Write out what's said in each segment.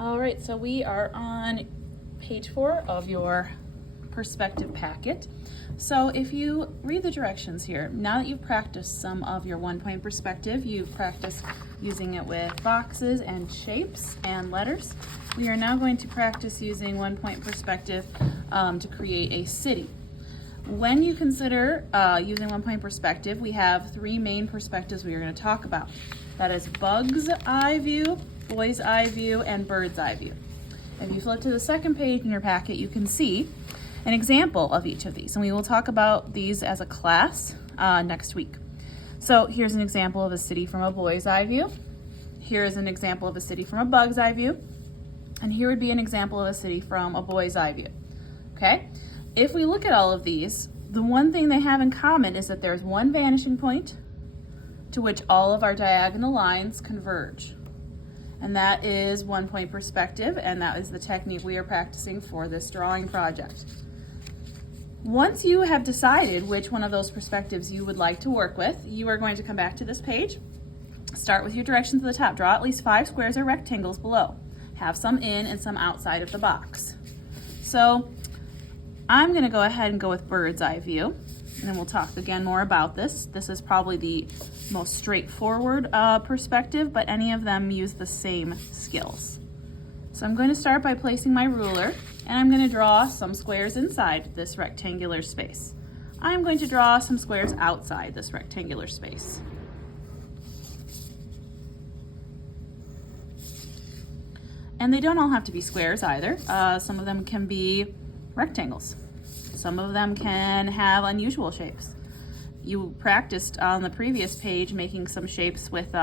All right, so we are on page 4 of your perspective packet. So if you read the directions here, now that you've practiced some of your 1-point perspective, you've practiced using it with boxes and shapes and letters, we are now going to practice using 1-point perspective to create a city. When you consider using 1-point perspective, we have 3 main perspectives we are going to talk about. That is bug's eye view, boy's eye view, and bird's eye view. If you flip to the second page in your packet, you can see an example of each of these, and we will talk about these as a class next week. So here's an example of a city from a boy's eye view. Here is an example of a city from a bug's eye view. And here would be an example of a city from a boy's eye view. Okay? If we look at all of these, the one thing they have in common is that there's one vanishing point to which all of our diagonal lines converge. And that is 1-point perspective, and that is the technique we are practicing for this drawing project. Once you have decided which one of those perspectives you would like to work with, you are going to come back to this page, start with your directions at the top, draw at least 5 squares or rectangles below. Have some in and some outside of the box. So I'm going to go ahead and go with bird's eye view, and then we'll talk again more about this. This is probably the most straightforward perspective, but any of them use the same skills. So I'm going to start by placing my ruler, and I'm going to draw some squares inside this rectangular space. I'm going to draw some squares outside this rectangular space. And they don't all have to be squares either. Some of them can be rectangles. Some of them can have unusual shapes. You practiced on the previous page making some shapes with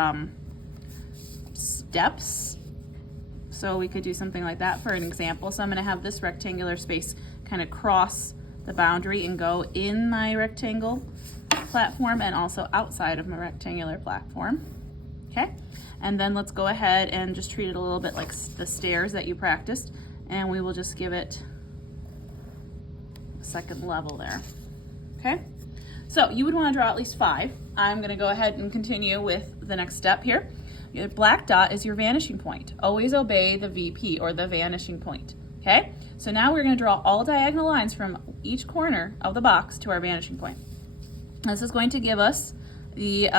steps. So we could do something like that for an example. So I'm going to have this rectangular space kind of cross the boundary and go in my rectangle platform and also outside of my rectangular platform. Okay? And then let's go ahead and just treat it a little bit like the stairs that you practiced, and we will just give it a second level there. Okay? So you would want to draw at least 5. I'm going to go ahead and continue with the next step here. Your black dot is your vanishing point. Always obey the VP, or the vanishing point. Okay? So now we're going to draw all diagonal lines from each corner of the box to our vanishing point. This is going to give us the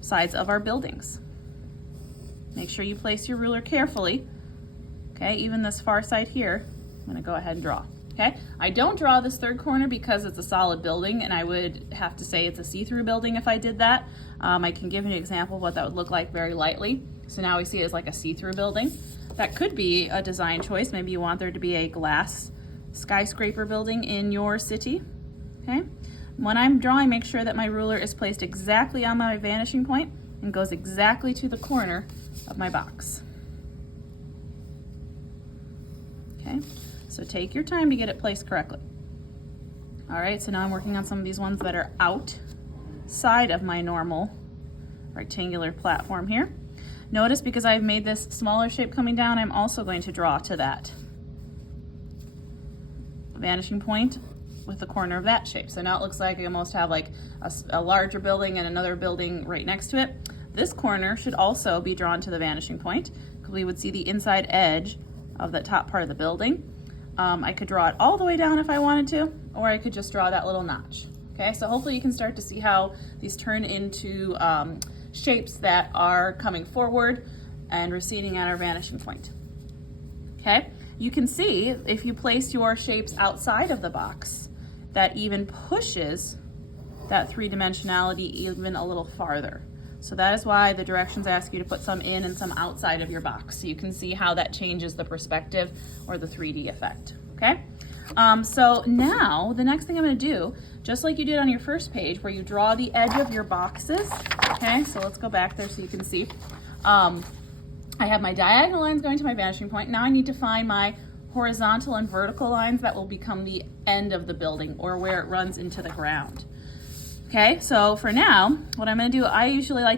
sides of our buildings. Make sure you place your ruler carefully. Okay, even this far side here, I'm going to go ahead and draw. Okay, I don't draw this third corner because it's a solid building, and I would have to say it's a see-through building if I did that. I can give you an example of what that would look like very lightly. So now we see it as like a see-through building. That could be a design choice. Maybe you want there to be a glass skyscraper building in your city. Okay, when I'm drawing, make sure that my ruler is placed exactly on my vanishing point and goes exactly to the corner of my box. Okay, so take your time to get it placed correctly. All right, so now I'm working on some of these ones that are outside of my normal rectangular platform here. Notice, because I've made this smaller shape coming down, I'm also going to draw to that vanishing point with the corner of that shape. So now it looks like I almost have like a larger building and another building right next to it. This corner should also be drawn to the vanishing point, because we would see the inside edge of the top part of the building. I could draw it all the way down if I wanted to, or I could just draw that little notch. Okay, so hopefully you can start to see how these turn into shapes that are coming forward and receding at our vanishing point. Okay, you can see if you place your shapes outside of the box, that even pushes that 3-dimensionality even a little farther. So that is why the directions ask you to put some in and some outside of your box, so you can see how that changes the perspective or the 3D effect. Okay, so now the next thing I'm going to do, just like you did on your first page where you draw the edge of your boxes. Okay, so let's go back there so you can see. I have my diagonal lines going to my vanishing point. Now I need to find my horizontal and vertical lines that will become the end of the building, or where it runs into the ground. Okay, so for now, what I'm going to do, I usually like